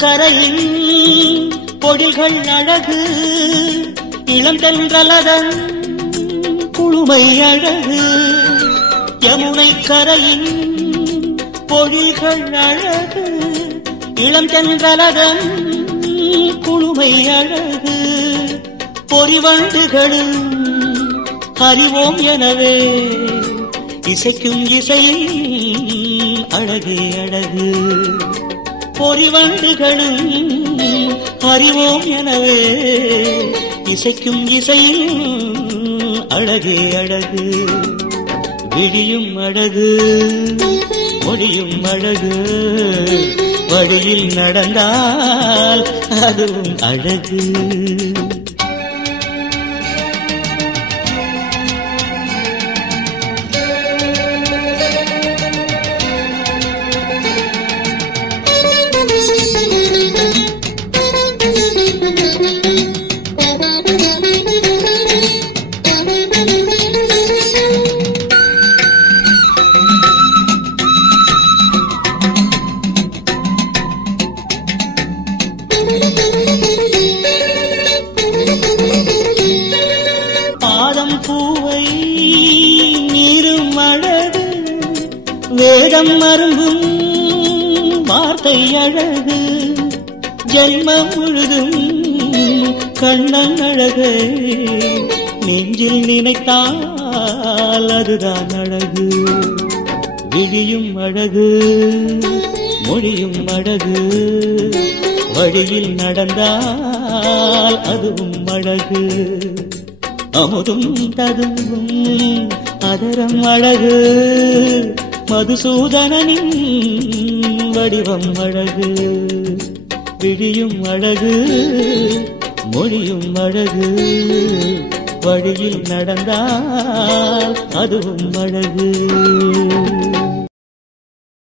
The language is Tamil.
கரையின் பொழில்கள் அழகு, இளந்தென்றலதன் குழுமை அழகு. யமுனை கரையின் பொழில்கள் அழகு, இளந்தென்றலதன் குழுமை அழகு. பொறிவண்டுகளும் அறிவோம் எனவே இசைக்கும் இசையின் அழகே அழகு. பொறிவண்டுகளும் அறிவோம் எனவே இசைக்கும் இசையின் அழகே அழகு. விழியும் அழகு, மொழியும் அழகு, வழியில் நடந்தால் அதுவும் அழகு. பாதம் பூவை நீரும் அழகு, வேதம் மருங்கும் வார்த்தை அழகு. ஜென்மம் முழுதும் கண்ணன் அழகு, நெஞ்சில் நினைத்தால் அதுதான் அழகு. விழியும் அழகு, மொழியும் அழகு, வழியில் நடந்தால் அதுவும் அழகு. அமுதும் ததும்பும் அதரம் அழகு, மதுசூதனனின் வடிவம் அழகு. விழியும் அழகு, மொழியும் அழகு, வழியில் நடந்தால் அதுவும் அழகு.